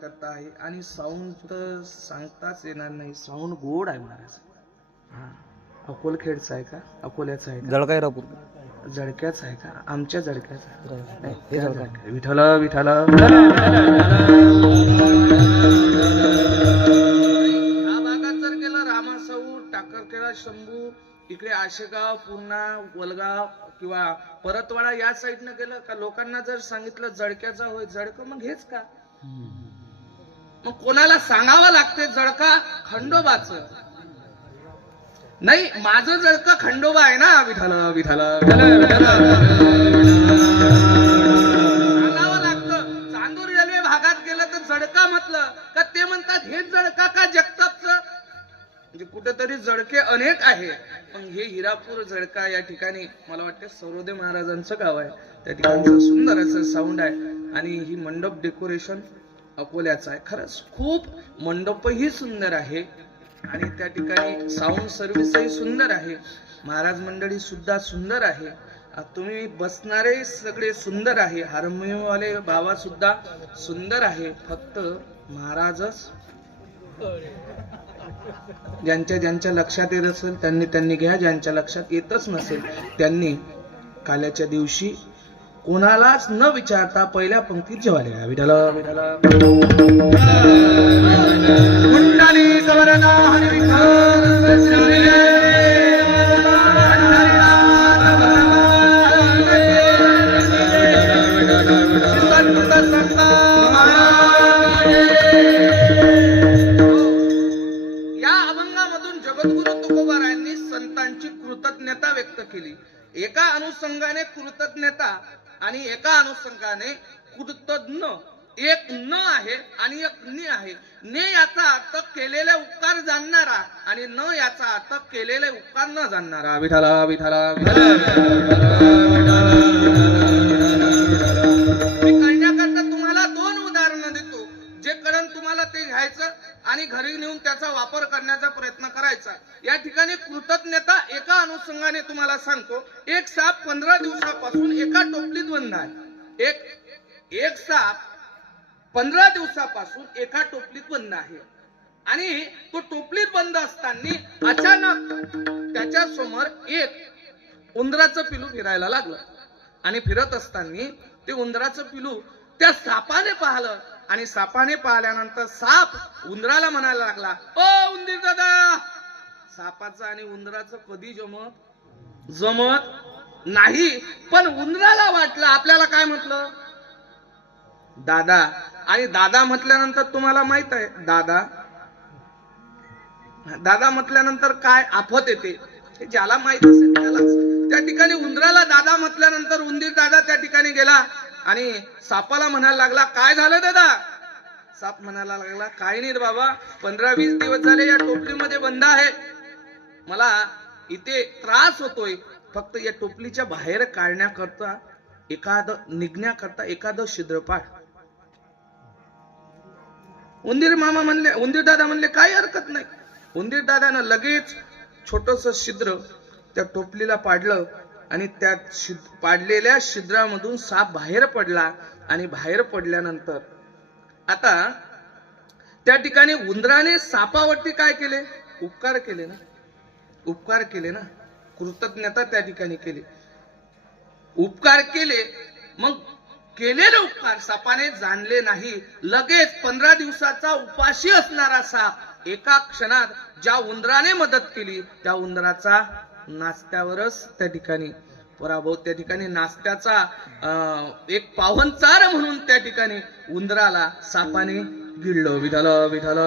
करता आहे आणि साऊंड तर सांगताच येणार नाही, साऊंड गोड आहे महाराज. हा, अकोलखेडचा आहे का, अकोल्याचा आहे का, जळगाई रापूर जळक्याचा आहे का, आमच्या जळक्याचा नाही, हे जळगाव. विठ्ठल विठ्ठल. या भागात जर गेलं रामासाऊ, टाकरखेडा, शंभू, इकडे आशेगाव, पूर्णा, वलगाव किंवा परतवाडा या साईडनं गेलं का लोकांना जर सांगितलं जळक्याचा होय जळक, मग हेच का, मग कोणाला सांगावं लागते जळका खंडोबाचं नाही, माझं जळका खंडोबा आहे ना. विठ्ठल विठ्ठल सांगावं लागतं. चांदूर रेल्वे भागात गेलं तर जळका म्हटलं का ते म्हणतात हेच जळका का जगतापचं, म्हणजे कुठेतरी जळके अनेक आहे, पण हे हिरापूर जळका या ठिकाणी मला वाटतं सरोदे महाराजांचं गाव आहे. त्या ठिकाणचं सुंदर असं साऊंड आहे आणि ही मंडप डेकोरेशन अकोल्याचं आहे. खरंच खूप मंडपही सुंदर आहे आणि त्या ठिकाणी साऊंड सर्व्हिसही सुंदर आहे. महाराज मंडळी सुद्धा सुंदर आहे. तुम्ही बसणारे सगळे सुंदर आहे. हार्मोनियमवाले बाबा सुद्धा सुंदर आहे. फक्त महाराजच ज्यांच्या ज्यांच्या लक्षात येत असेल त्यांनी घ्या, ज्यांच्या लक्षात येतच नसेल त्यांनी काल्याच्या दिवशी कोणालाच न विचारता पहिल्या पंक्तीत जेवायला घ्या. विठ्ठल विठ्ठल मुंडाली कवरना हरी विठ्ठल जगद्गुरु तुकोबारायांनी संतांची कृतज्ञता व्यक्त केली. एका अनुषंगाने कृतज्ञता आणि एका अनुषंगाने कृतज्ञ, एक न आहे आणि एक नि आहे. ने याचा अर्थ केलेले उपकार जाणणारा आणि न याचा अर्थ केलेले उपकार न जाणणारा. विठ्ठला विठ्ठला मी करण्याकरता तुम्हाला दोन उदाहरणं देतो, जे कळण तुम्हाला ते घ्यायचं आणि घरी नेऊन त्याचा वापर करण्याचा प्रयत्न करायचा. या ठिकाणी कृतज्ञता एका अनुषंगाने तुम्हाला सांगतो. एक साप 15 दिवसापासून एका टोपलीत बंद आहे. एक साप 15 दिवसापासून एका टोपलीत बंद आहे आणि तो टोपलीत बंद असताना अचानक त्याच्या समोर एक उंदराचं पिलू फिरायला लागलं आणि फिरत असताना ते उंदराचं पिलू त्या सापाने पाहिलं आणि सापाने पाहिल्यानंतर साप उंदराला म्हणायला लागला, ओ उंदीर दादा. सापाचं आणि उंदराचं कधी जमत नाही, पण उंदराला वाटलं आपल्याला काय म्हटलं दादा, आणि दादा म्हटल्यानंतर तुम्हाला माहित आहे दादा म्हटल्यानंतर काय आफत येते हे ज्याला माहित असेल त्यालाच. त्या ठिकाणी उंदराला दादा म्हटल्यानंतर उंदीर दादा त्या ठिकाणी गेला आणि सापाला म्हणायला लागला, काय झालं दादा. साप म्हणायला लागला, काय नाही रे बाबा, 15-20 दिवस झाले या टोपलीमध्ये बंद आहे, मला इथे त्रास होतोय, फक्त या टोपलीच्या बाहेर काढण्याकरता निघण्याकरता एखादं छिद्र पाड. उंदीर दादा म्हणले काही हरकत नाही. उंदीर दादानं लगेच छोटस छिद्र त्या टोपलीला पाडलं आणि त्या पाडलेल्या छिद्रामधून साप बाहेर पडला आणि बाहेर पडल्यानंतर आता त्या ठिकाणी उंदराने सापावरती काय केले, उपकार केले ना, कृतज्ञता त्या ठिकाणी केली, उपकार केले. मग केलेले उपकार सापाने जाणले नाही. लगेच 15 दिवसाचा उपाशी असणारा साप एका क्षणात ज्या उंदराने मदत केली त्या उंदराचा नाश्त्यावरच त्या ठिकाणी पराभव. त्या ठिकाणी नाश्त्याचा एक पावनचार म्हणून त्या ठिकाणी उंदराला सापाने गिळलं. विठ्ठल विठ्ठल